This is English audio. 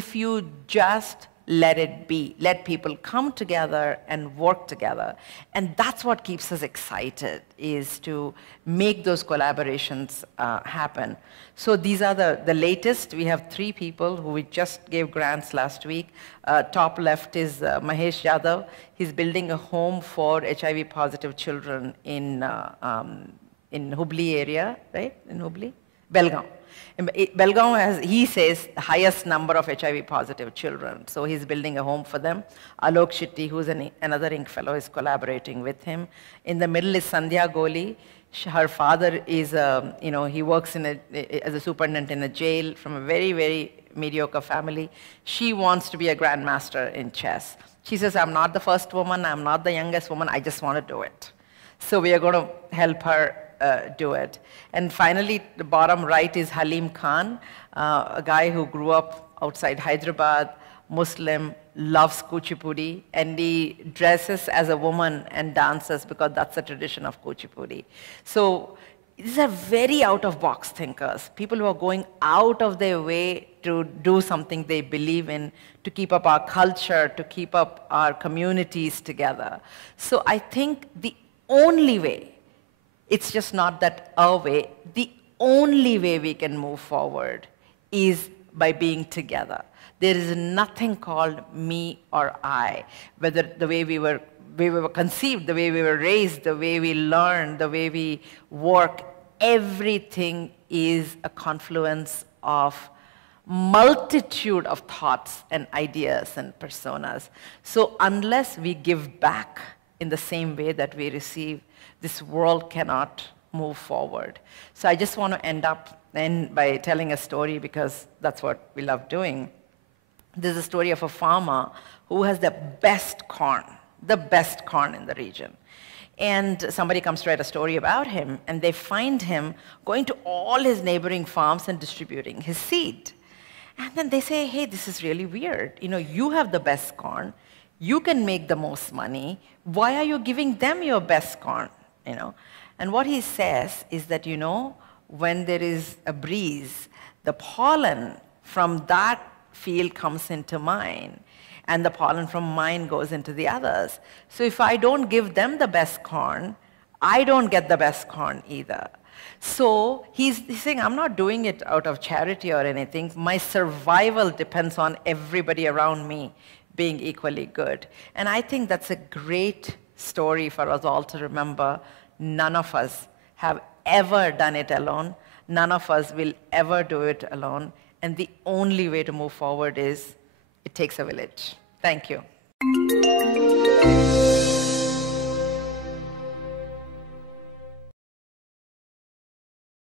if you just let it be, let people come together and work together. And that's what keeps us excited, is to make those collaborations happen. So these are the latest. We have 3 people who we just gave grants last week. Top left is Mahesh Yadav. He's building a home for HIV-positive children in Hubli area, right? In Hubli? Belgaum. Belgaum has, he says, the highest number of HIV-positive children. So he's building a home for them. Alok Shetty, who's another Inc. fellow, is collaborating with him. In the middle is Sandhya Goli. Her father is, he works as a superintendent in a jail from a very, very mediocre family. She wants to be a grandmaster in chess. She says, I'm not the first woman, I'm not the youngest woman, I just want to do it. So we are going to help her do it. And finally, the bottom right is Halim Khan, a guy who grew up outside Hyderabad, Muslim, loves Kuchipudi, and he dresses as a woman and dances because that's the tradition of Kuchipudi. So these are very out-of-box thinkers, people who are going out of their way to do something they believe in, to keep up our culture, to keep up our communities together. So I think the only way, it's just not that our way, the only way we can move forward is by being together. There is nothing called me or I, whether the way we were conceived, the way we were raised, the way we learn, the way we work. Everything is a confluence of multitude of thoughts and ideas and personas. So unless we give back in the same way that we receive, this world cannot move forward. So I just want to end by telling a story, because that's what we love doing. There's a story of a farmer who has the best corn in the region. And somebody comes to write a story about him, and they find him going to all his neighboring farms and distributing his seed. And then they say, hey, this is really weird. You have the best corn. You can make the most money. Why are you giving them your best corn? And what he says is that, when there is a breeze, the pollen from that field comes into mine, and the pollen from mine goes into the others. So if I don't give them the best corn, I don't get the best corn either. So he's saying, I'm not doing it out of charity or anything. My survival depends on everybody around me being equally good. And I think that's a great story for us all to remember. None of us have ever done it alone. None of us will ever do it alone. And the only way to move forward is, it takes a village. Thank you.